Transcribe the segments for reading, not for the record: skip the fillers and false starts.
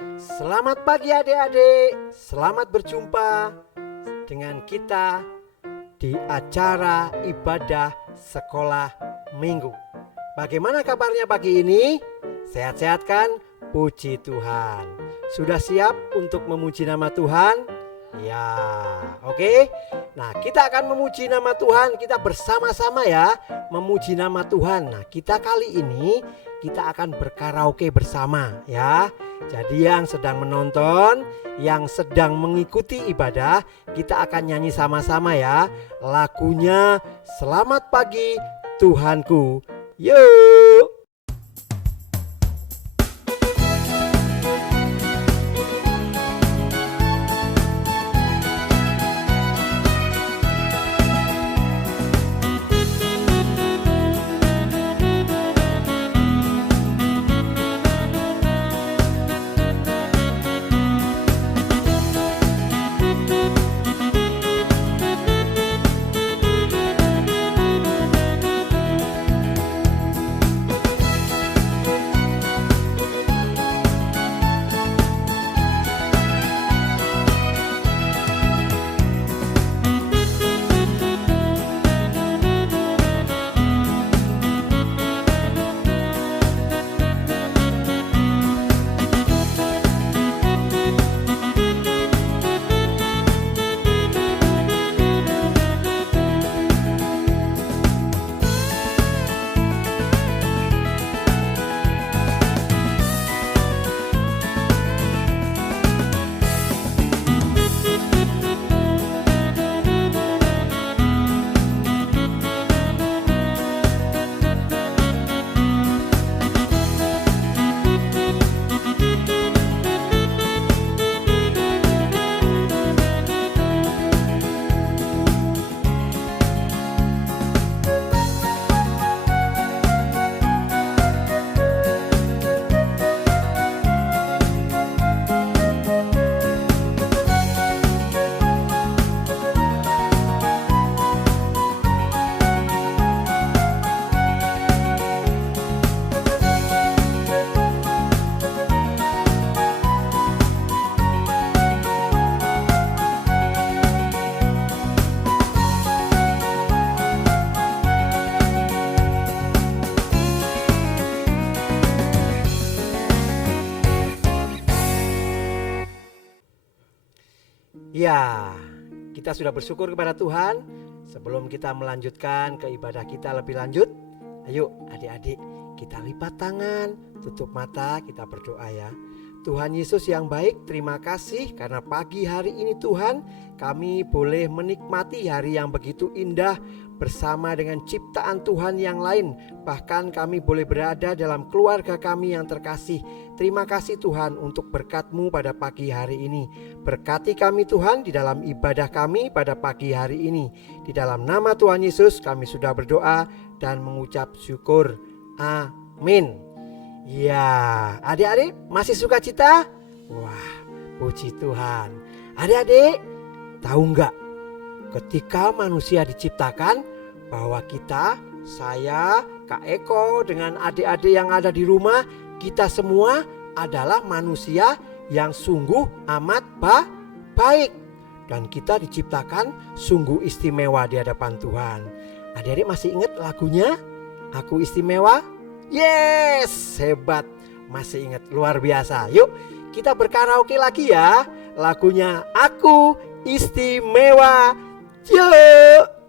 Selamat pagi adik-adik, selamat berjumpa dengan kita di acara ibadah sekolah minggu. Bagaimana kabarnya pagi ini? Sehat-sehat kan? Puji Tuhan. Sudah siap untuk memuji nama Tuhan? Ya, oke. Nah, kita akan memuji nama Tuhan, kita bersama-sama ya, memuji nama Tuhan. Nah, kita kali ini kita akan berkaraoke bersama ya. Jadi yang sedang menonton, yang sedang mengikuti ibadah, kita akan nyanyi sama-sama ya. Lagunya Selamat Pagi Tuhanku. Yuk. Ya, kita sudah bersyukur kepada Tuhan. Sebelum kita melanjutkan ke ibadah kita lebih lanjut, ayo adik-adik kita lipat tangan, tutup mata, kita berdoa ya. Tuhan Yesus yang baik, terima kasih karena pagi hari ini Tuhan kami boleh menikmati hari yang begitu indah bersama dengan ciptaan Tuhan yang lain. Bahkan kami boleh berada dalam keluarga kami yang terkasih. Terima kasih Tuhan untuk berkat-Mu pada pagi hari ini. Berkati kami Tuhan di dalam ibadah kami pada pagi hari ini. Di dalam nama Tuhan Yesus kami sudah berdoa dan mengucap syukur. Amin. Ya, adik-adik masih suka cita? Wah, puji Tuhan. Adik-adik, tahu nggak? Ketika manusia diciptakan, bahwa kita, saya, Kak Eko dengan adik-adik yang ada di rumah, kita semua adalah manusia yang sungguh amat baik. Dan kita diciptakan sungguh istimewa di hadapan Tuhan. Adik-adik masih ingat lagunya? Aku Istimewa? Yes, hebat. Masih ingat, luar biasa. Yuk kita berkaraoke lagi ya. Lagunya Aku Istimewa. Yuk.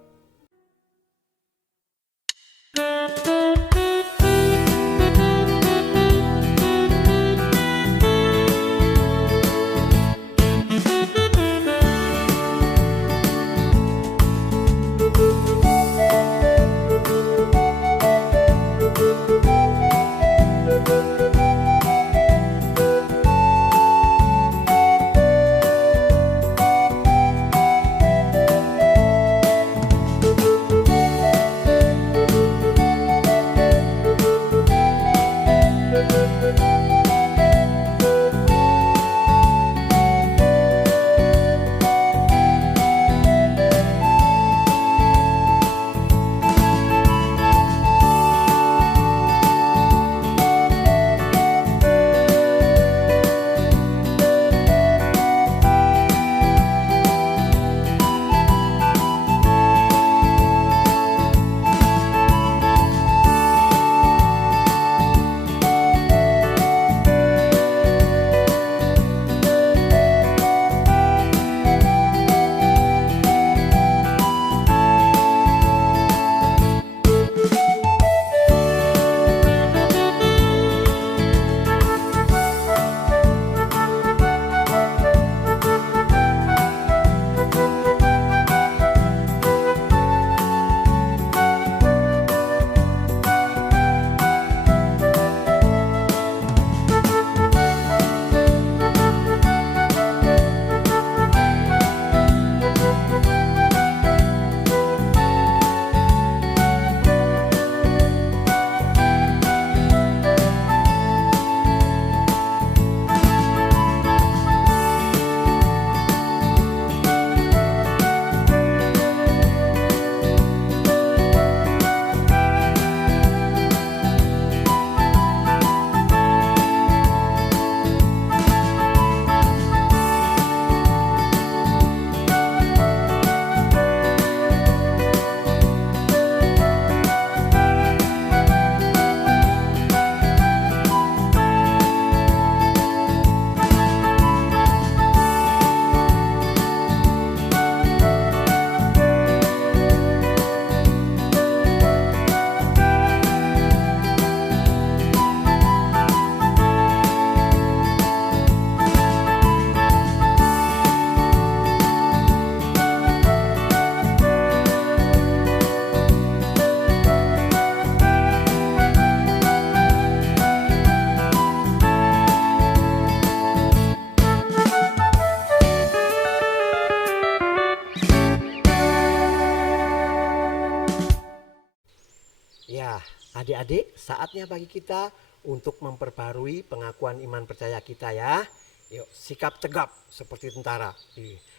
Ya, adik-adik, saatnya bagi kita untuk memperbarui pengakuan iman percaya kita ya. Yuk, sikap tegap seperti tentara.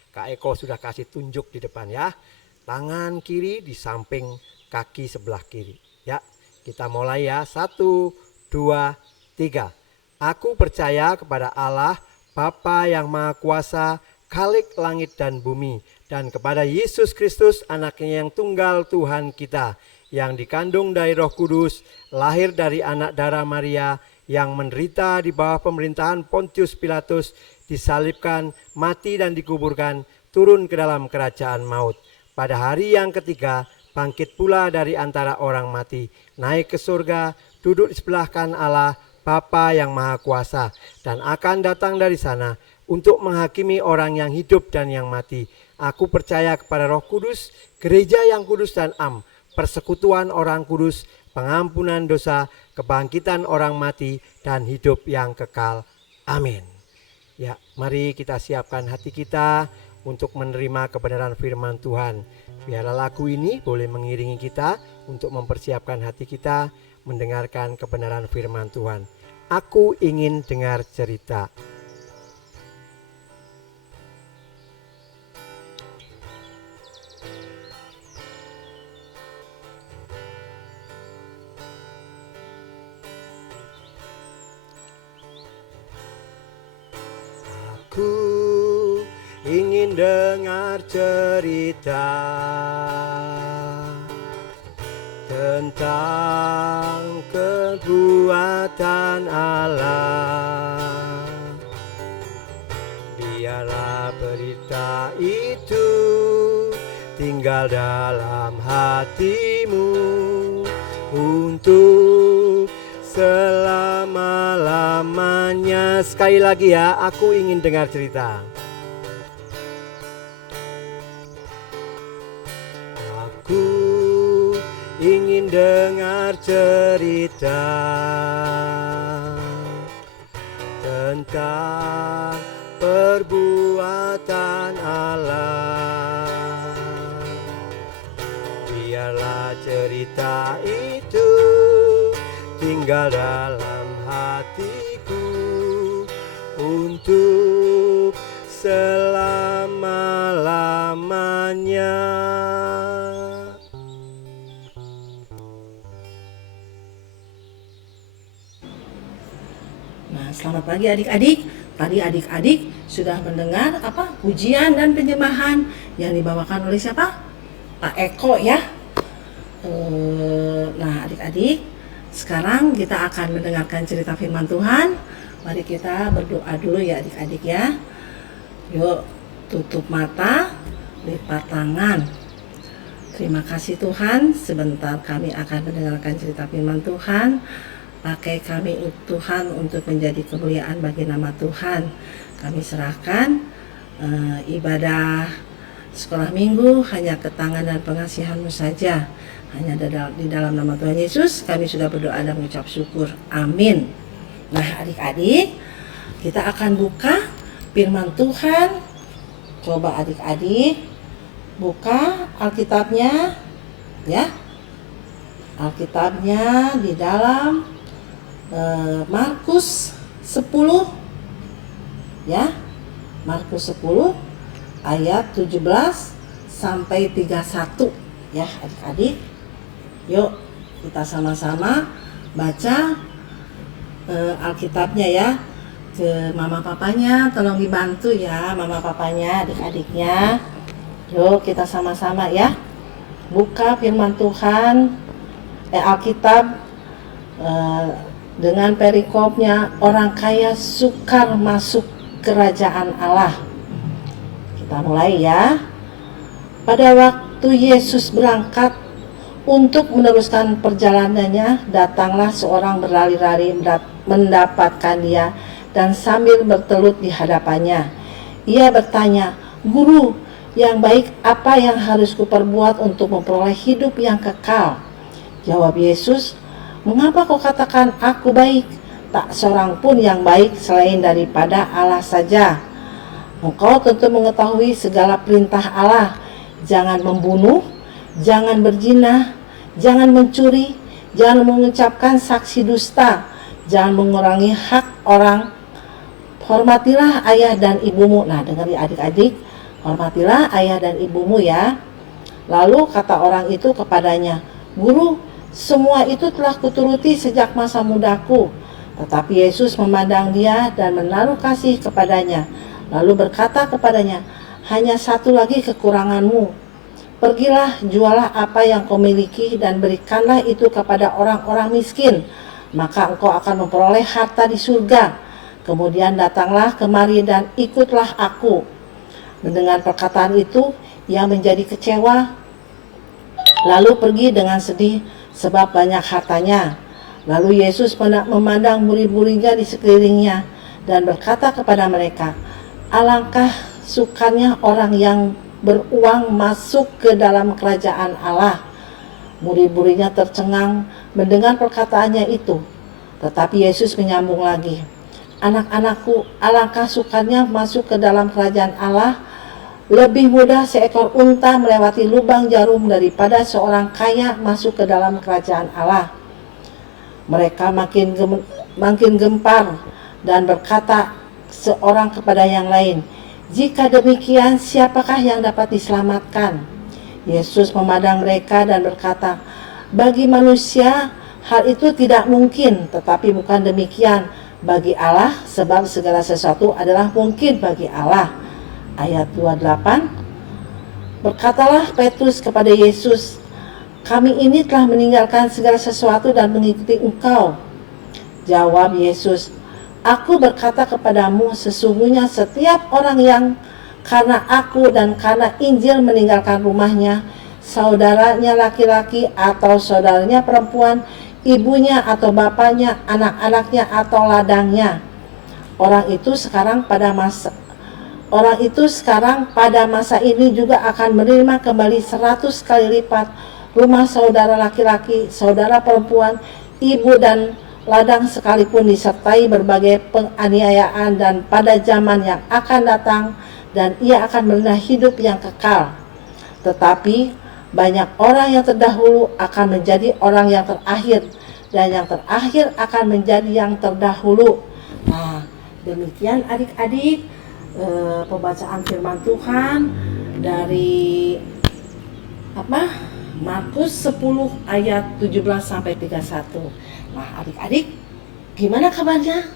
Kak Eko sudah kasih tunjuk di depan ya. Tangan kiri di samping kaki sebelah kiri. Ya, kita mulai ya. 1, 2, 3. Aku percaya kepada Allah, Bapa yang Maha Kuasa, Khalik langit dan bumi, dan kepada Yesus Kristus, anaknya yang tunggal Tuhan kita, yang dikandung dari Roh Kudus, lahir dari anak darah Maria, yang menderita di bawah pemerintahan Pontius Pilatus, disalibkan, mati dan dikuburkan, turun ke dalam kerajaan maut. Pada hari yang ketiga, bangkit pula dari antara orang mati, naik ke surga, duduk di sebelah kanan Allah, Bapa yang Maha Kuasa, dan akan datang dari sana untuk menghakimi orang yang hidup dan yang mati. Aku percaya kepada Roh Kudus, gereja yang kudus dan am, persekutuan orang kudus, pengampunan dosa, kebangkitan orang mati, dan hidup yang kekal. Amin. Ya, mari kita siapkan hati kita untuk menerima kebenaran firman Tuhan. Biarlah lagu ini boleh mengiringi kita untuk mempersiapkan hati kita mendengarkan kebenaran firman Tuhan. Aku ingin dengar cerita. Aku ingin dengar cerita tentang kebuatan Allah. Biarlah berita itu tinggal dalam hatimu untuk selama-lamanya. Sekali lagi ya, aku ingin dengar cerita. Aku ingin dengar cerita tentang perbuatan Allah. Biarlah cerita itu tinggal dalam hatiku untuk selama-lamanya. Nah, selamat pagi adik-adik. Tadi adik-adik sudah mendengar pujian dan penyembahan yang dibawakan oleh siapa? Pak Eko ya. Nah, adik-adik, sekarang kita akan mendengarkan cerita firman Tuhan. Mari kita berdoa dulu ya adik-adik ya. Yuk, tutup mata, lipat tangan. Terima kasih Tuhan, sebentar kami akan mendengarkan cerita firman Tuhan. Pakai kami Tuhan untuk menjadi kemuliaan bagi nama Tuhan. Kami serahkan ibadah sekolah minggu hanya ke tangan dan pengasihan-Mu saja. Hanya di dalam nama Tuhan Yesus kami sudah berdoa dan mengucap syukur. Amin. Nah adik-adik, kita akan buka firman Tuhan. Coba adik-adik buka Alkitabnya ya. Alkitabnya di dalam Markus 10 ya. Markus 10 ayat 17 sampai 31 ya adik-adik. Yuk kita sama-sama baca Alkitabnya ya. Ke mama papanya tolong dibantu ya, mama papanya, adik-adiknya. Yuk kita sama-sama ya. Buka firman Tuhan Alkitab dengan perikopnya orang kaya sukar masuk kerajaan Allah. Kita mulai ya. Pada waktu Yesus berangkat untuk meneruskan perjalanannya, datanglah seorang berlari-lari mendapatkan dia dan sambil bertelut di hadapannya. Ia bertanya, "Guru yang baik, apa yang harus kuperbuat untuk memperoleh hidup yang kekal?" Jawab Yesus, "Mengapa kau katakan aku baik? Tak seorang pun yang baik selain daripada Allah saja. Engkau tentu mengetahui segala perintah Allah. Jangan membunuh, jangan berzina, jangan mencuri, jangan mengucapkan saksi dusta, jangan mengurangi hak orang, hormatilah ayah dan ibumu. Nah, dengar ya adik-adik, hormatilah ayah dan ibumu ya. Lalu kata orang itu kepadanya, Guru, semua itu telah kuturuti sejak masa mudaku. Tetapi Yesus memandang dia dan menaruh kasih kepadanya, lalu berkata kepadanya, hanya satu lagi kekuranganmu. Pergilah, jualah apa yang kau miliki dan berikanlah itu kepada orang-orang miskin, maka engkau akan memperoleh harta di surga. Kemudian datanglah kemari dan ikutlah aku. Mendengar perkataan itu, ia menjadi kecewa, lalu pergi dengan sedih sebab banyak hartanya. Lalu Yesus memandang murid-muridnya di sekelilingnya dan berkata kepada mereka, alangkah sukanya orang yang beruang masuk ke dalam kerajaan Allah. Murid-muridnya tercengang mendengar perkataannya itu. Tetapi Yesus menyambung lagi, anak-anakku, alangkah sukanya masuk ke dalam kerajaan Allah. Lebih mudah seekor unta melewati lubang jarum daripada seorang kaya masuk ke dalam kerajaan Allah. Mereka makin gempar dan berkata seorang kepada yang lain, jika demikian siapakah yang dapat diselamatkan? Yesus memandang mereka dan berkata, bagi manusia hal itu tidak mungkin, tetapi bukan demikian bagi Allah, sebab segala sesuatu adalah mungkin bagi Allah. Ayat 28, berkatalah Petrus kepada Yesus, kami ini telah meninggalkan segala sesuatu dan mengikuti engkau. Jawab Yesus, aku berkata kepadamu, sesungguhnya setiap orang yang karena aku dan karena Injil meninggalkan rumahnya, saudaranya laki-laki atau saudaranya perempuan, ibunya atau bapaknya, anak-anaknya atau ladangnya, orang itu sekarang pada masa ini juga akan menerima kembali 100 kali lipat rumah saudara laki-laki, saudara perempuan, ibu dan ladang sekalipun, disertai berbagai penganiayaan, dan pada zaman yang akan datang dan ia akan menerima hidup yang kekal. Tetapi banyak orang yang terdahulu akan menjadi orang yang terakhir, dan yang terakhir akan menjadi yang terdahulu. Nah, demikian adik-adik pembacaan firman Tuhan dari Markus 10 ayat 17 sampai 31. Nah, adik-adik, gimana kabarnya?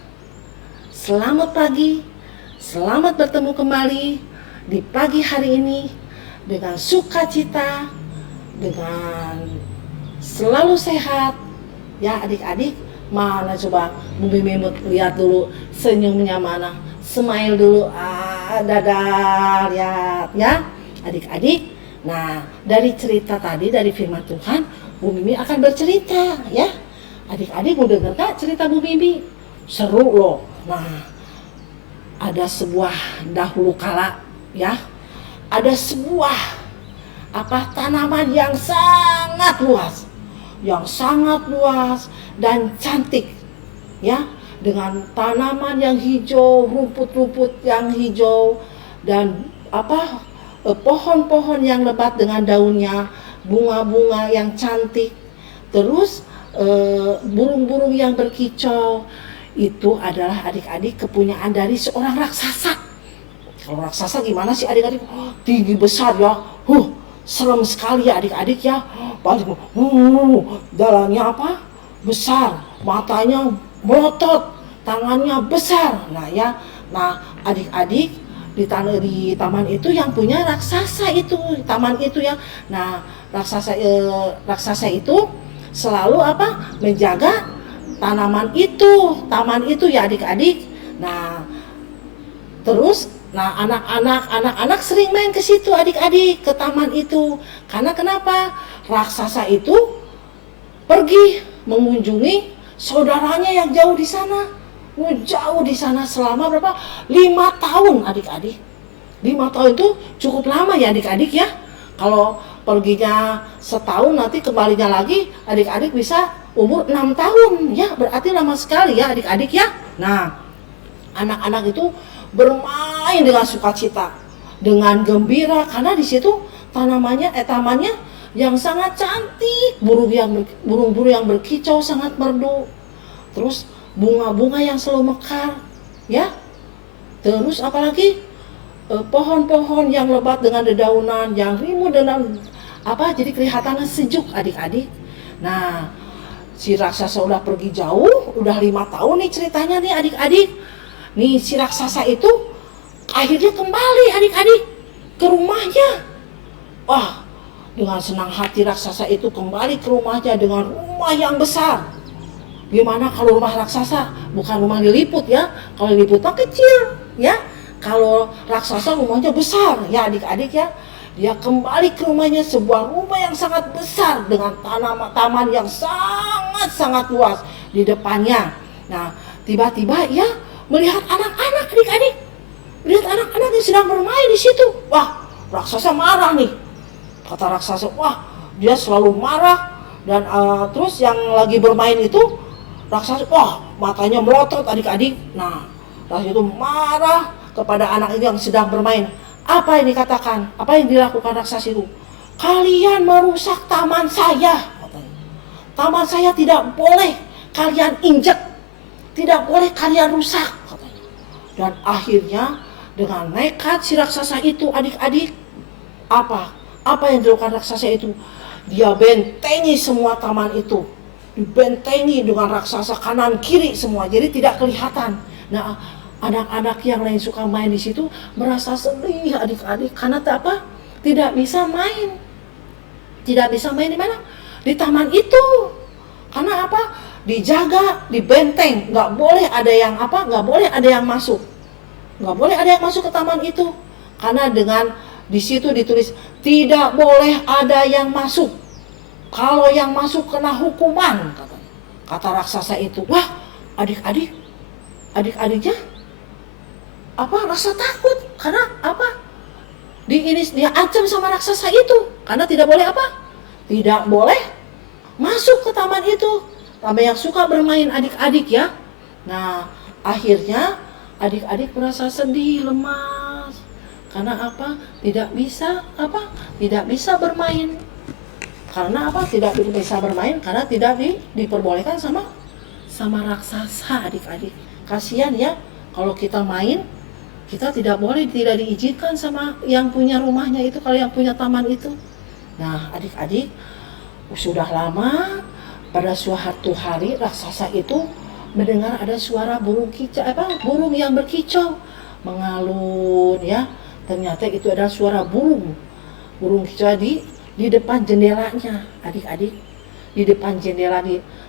Selamat pagi. Selamat bertemu kembali di pagi hari ini dengan sukacita, dengan selalu sehat. Ya adik-adik, mana coba Bumi Mimut lihat dulu senyumnya mana? Smile dulu, dadah, lihat ya adik-adik. Nah, dari cerita tadi, dari firman Tuhan, Bu Mimi akan bercerita ya. Adik-adik mau dengar gak cerita Bu Mimi? Seru loh. Nah, ada sebuah dahulu kala ya, ada sebuah tanaman yang sangat luas dan cantik ya, dengan tanaman yang hijau, rumput-rumput yang hijau, dan pohon-pohon yang lebat dengan daunnya, bunga-bunga yang cantik, terus burung-burung yang berkicau. Itu adalah adik-adik kepunyaan dari seorang raksasa. Kalau raksasa gimana sih adik-adik? Tinggi besar ya, serem sekali ya adik-adik ya. Paling dalamnya besar, matanya melotot, tangannya besar. Nah adik-adik, di taman itu yang punya raksasa itu, taman itu ya. Nah raksasa itu selalu menjaga taman itu ya adik-adik. Nah terus anak-anak sering main ke situ adik-adik, ke taman itu. Karena kenapa? Raksasa itu pergi mengunjungi saudaranya yang jauh di sana. Jauh di sana selama berapa? 5 tahun adik-adik. 5 tahun itu cukup lama ya adik-adik ya. Kalau perginya setahun, nanti kembalinya lagi adik-adik bisa umur 6 tahun ya, berarti lama sekali ya adik-adik ya. Nah, anak-anak itu bermain dengan sukacita, dengan gembira, karena di situ tamannya yang sangat cantik, burung-burung yang berkicau sangat merdu, terus bunga-bunga yang selalu mekar, ya. Terus apalagi pohon-pohon yang lebat dengan dedaunan yang rimbun dengan jadi kelihatannya sejuk adik-adik. Nah, si raksasa udah pergi jauh, udah 5 tahun nih ceritanya nih adik-adik. Nih si raksasa itu akhirnya kembali adik-adik ke rumahnya. Wah, dengan senang hati raksasa itu kembali ke rumahnya dengan rumah yang besar. Gimana kalau rumah raksasa? Bukan rumah diliput ya. Kalau diliput mah kecil ya. Kalau raksasa rumahnya besar ya adik-adik ya. Dia kembali ke rumahnya, sebuah rumah yang sangat besar dengan taman yang sangat-sangat luas di depannya. Nah, tiba-tiba ia melihat anak-anak adik-adik. Lihat anak-anak yang sedang bermain di situ. Wah, raksasa marah nih. Kata raksasa, wah dia selalu marah. Dan terus yang lagi bermain itu raksasa, wah matanya melotot adik-adik. Nah, raksasa itu marah kepada anak itu yang sedang bermain. Apa yang dikatakan? Apa yang dilakukan raksasa itu? Kalian merusak taman saya. Taman saya tidak boleh kalian injek. Tidak boleh kalian rusak. Dan akhirnya dengan nekat si raksasa itu adik-adik. Apa yang dilakukan raksasa itu? Dia bentengi semua taman itu. Dibentengi dengan raksasa kanan kiri semua. Jadi tidak kelihatan. Nah, anak-anak yang lain suka main di situ merasa sedih adik-adik karena tidak bisa main. Tidak bisa main di mana? Di taman itu. Karena dijaga, dibenteng, nggak boleh ada yang nggak boleh ada yang masuk. Nggak boleh ada yang masuk ke taman itu. Karena dengan di situ ditulis tidak boleh ada yang masuk. Kalau yang masuk kena hukuman, kata raksasa itu. Wah, adik-adiknya rasa takut karena dia ancam sama raksasa itu karena tidak boleh tidak boleh masuk ke taman itu, taman yang suka bermain adik-adik ya. Nah, akhirnya adik-adik merasa sedih, lemas karena tidak bisa bermain. Karena tidak bisa bermain karena tidak diperbolehkan sama raksasa adik-adik. Kasihan ya kalau kita main, kita tidak diizinkan sama yang punya rumahnya itu, kalau yang punya taman itu. Nah, adik-adik, sudah lama pada suatu hari raksasa itu mendengar ada suara burung burung yang berkicau mengalun ya. Ternyata itu adalah suara burung kicau di depan jendelanya adik-adik, di depan jendela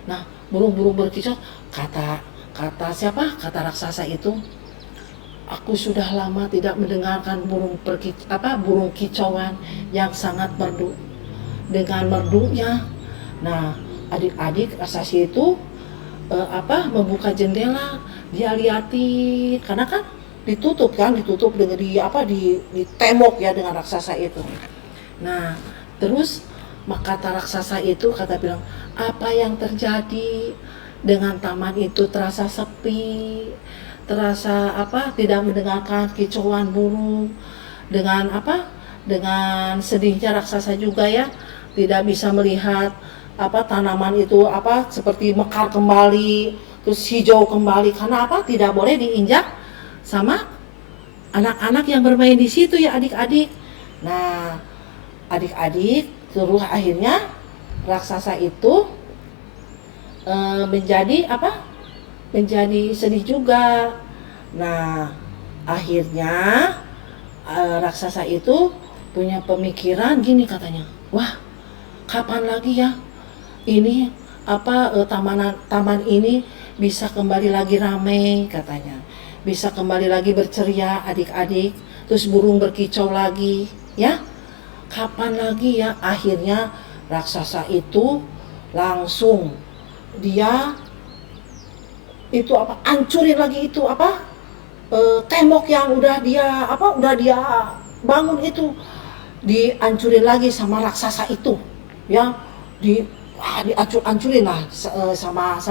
nah burung berkicau. Kata raksasa itu, aku sudah lama tidak mendengarkan burung kicauan yang sangat merdu. Dengan merdunya, nah adik-adik raksasa itu membuka jendela, dia liatin karena kan ditutup dengan di tembok ya dengan raksasa itu. Nah, terus kata raksasa itu bilang, apa yang terjadi dengan taman itu terasa sepi, terasa tidak mendengarkan kicauan burung, dengan sedihnya raksasa juga ya, tidak bisa melihat tanaman itu seperti mekar kembali, terus hijau kembali karena tidak boleh diinjak sama anak-anak yang bermain di situ ya adik-adik. Nah, adik-adik terus akhirnya raksasa itu menjadi sedih juga. Nah, akhirnya raksasa itu punya pemikiran gini katanya, wah kapan lagi ya ini taman ini bisa kembali lagi ramai katanya, bisa kembali lagi berceria adik-adik, terus burung berkicau lagi ya, kapan lagi ya. Akhirnya raksasa itu langsung dia hancurin lagi itu tembok yang udah dia bangun itu, dihancurin lagi sama raksasa itu ya, dihancur-hancurin lah sama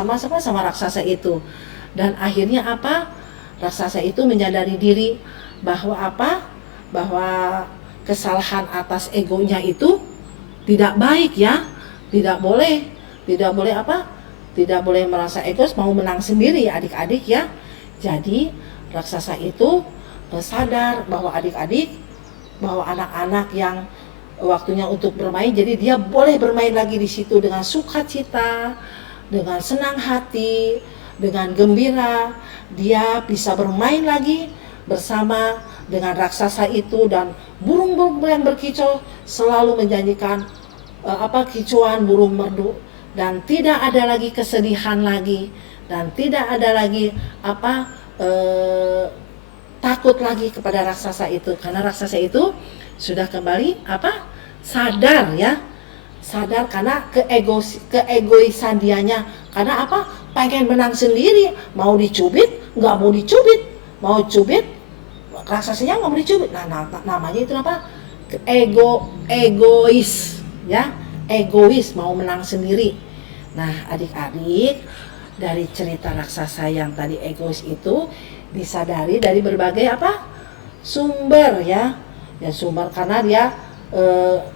raksasa itu. Dan akhirnya raksasa itu menyadari diri bahwa bahwa kesalahan atas egonya itu tidak baik ya. Tidak boleh apa? Tidak boleh merasa egois, mau menang sendiri ya adik-adik ya. Jadi raksasa itu sadar bahwa bahwa anak-anak yang waktunya untuk bermain, jadi dia boleh bermain lagi di situ dengan sukacita, dengan senang hati, dengan gembira. Dia bisa bermain lagi bersama dengan raksasa itu, dan burung-burung yang berkicau selalu menjanjikan kicauan burung merdu, dan tidak ada lagi kesedihan lagi, dan tidak ada lagi takut lagi kepada raksasa itu, karena raksasa itu sudah kembali sadar ya, sadar karena keegoisan dianya, karena pengen menang sendiri, mau dicubit nggak mau dicubit, mau cubit raksasanya nggak mau dicubit. Namanya itu egois ya, egois, mau menang sendiri. Nah adik-adik, dari cerita raksasa yang tadi egois itu disadari dari berbagai sumber ya sumber, karena dia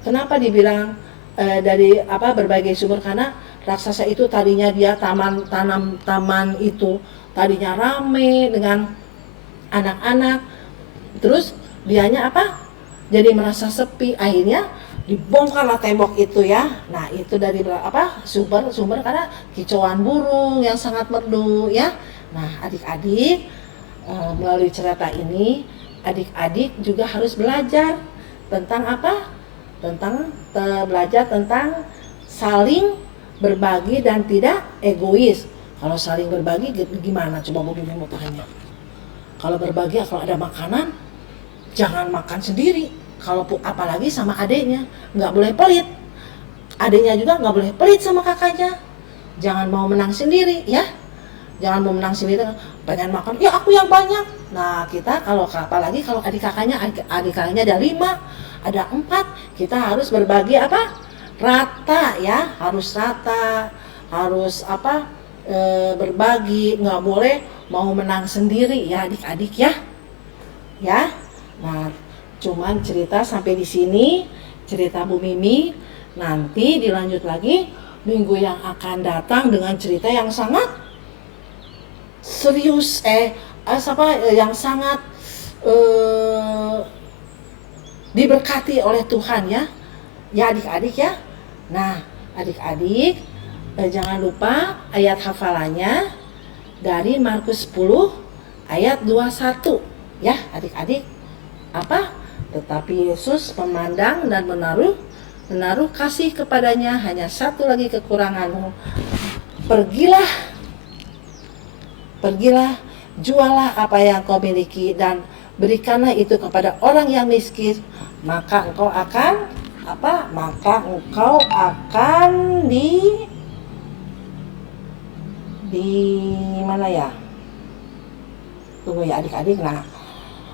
kenapa dibilang dari berbagai sumber, karena raksasa itu tadinya dia taman itu tadinya rame dengan anak-anak, terus dianya jadi merasa sepi, akhirnya dibongkarlah tembok itu ya. Nah itu dari sumber karena kicauan burung yang sangat merdu ya. Nah adik-adik, melalui cerita ini adik-adik juga harus belajar tentang belajar tentang saling berbagi dan tidak egois. Kalau saling berbagi gimana? Coba Bu Bibi mau tanya. Kalau berbagi, kalau ada makanan jangan makan sendiri. Kalau apalagi sama adiknya, nggak boleh pelit. Adiknya juga nggak boleh pelit sama kakaknya. Jangan mau menang sendiri ya. Jangan mau menang sendiri, pengen makan, ya aku yang banyak. Nah kita apalagi kalau adik kakaknya ada 5, ada 4, kita harus berbagi rata ya, harus rata, harus berbagi, nggak boleh mau menang sendiri ya adik-adik ya. Nah cuman cerita sampai di sini, cerita Bu Mimi. Nanti dilanjut lagi minggu yang akan datang dengan cerita yang sangat serius, yang sangat diberkati oleh Tuhan ya adik-adik ya. Nah adik-adik, jangan lupa ayat hafalannya dari Markus 10 ayat 21 ya adik-adik. Tetapi Yesus memandang dan menaruh kasih kepadanya, hanya satu lagi kekuranganmu, Pergilah, jualah apa yang kau miliki dan berikanlah itu kepada orang yang miskin, maka engkau akan di mana ya? Tunggu ya adik-adik. Nah,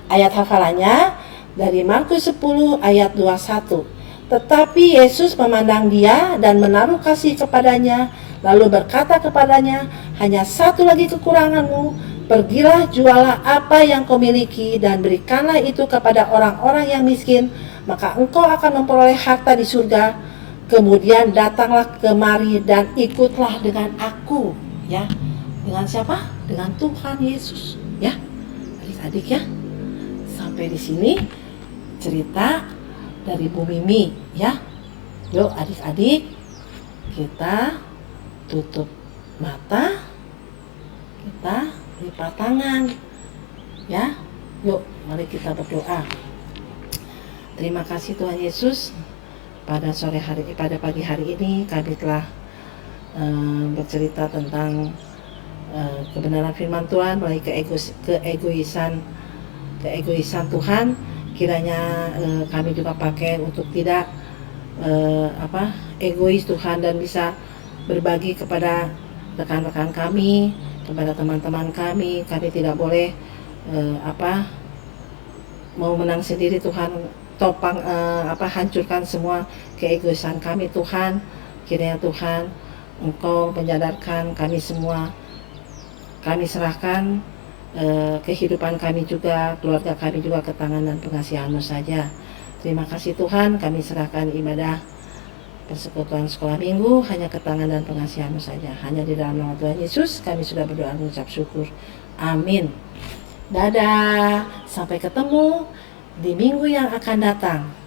ayat hafalannya dari Markus 10 ayat 21. Tetapi Yesus memandang dia dan menaruh kasih kepadanya, lalu berkata kepadanya, hanya satu lagi kekuranganmu, pergilah jualah apa yang kau miliki dan berikanlah itu kepada orang-orang yang miskin, maka engkau akan memperoleh harta di surga. Kemudian datanglah kemari dan ikutlah dengan aku ya. Dengan siapa? Dengan Tuhan Yesus ya. Adik-adik ya. Sampai di sini cerita dari Bu Mimi ya. Yuk adik-adik, kita tutup mata, kita lipat tangan ya. Yuk mari kita berdoa. Terima kasih Tuhan Yesus, pada pagi hari ini kami telah bercerita tentang kebenaran firman Tuhan melalui keegoisan Tuhan. Kiranya kami juga pakai untuk tidak egois Tuhan, dan bisa berbagi kepada rekan-rekan kami, kepada teman-teman kami. Kami tidak boleh mau menang sendiri Tuhan, hancurkan semua keegoisan kami Tuhan. Kiranya Tuhan Engkau menyadarkan kami semua, kami serahkan kehidupan kami juga, keluarga kami juga ke tangan dan pengasihan-Mu saja. Terima kasih Tuhan, kami serahkan ibadah Persekutuan sekolah minggu hanya ketangan dan pengasihan-Mu saja. Hanya di dalam nama Tuhan Yesus kami sudah berdoa mengucap syukur. Amin. Dadah, sampai ketemu di minggu yang akan datang.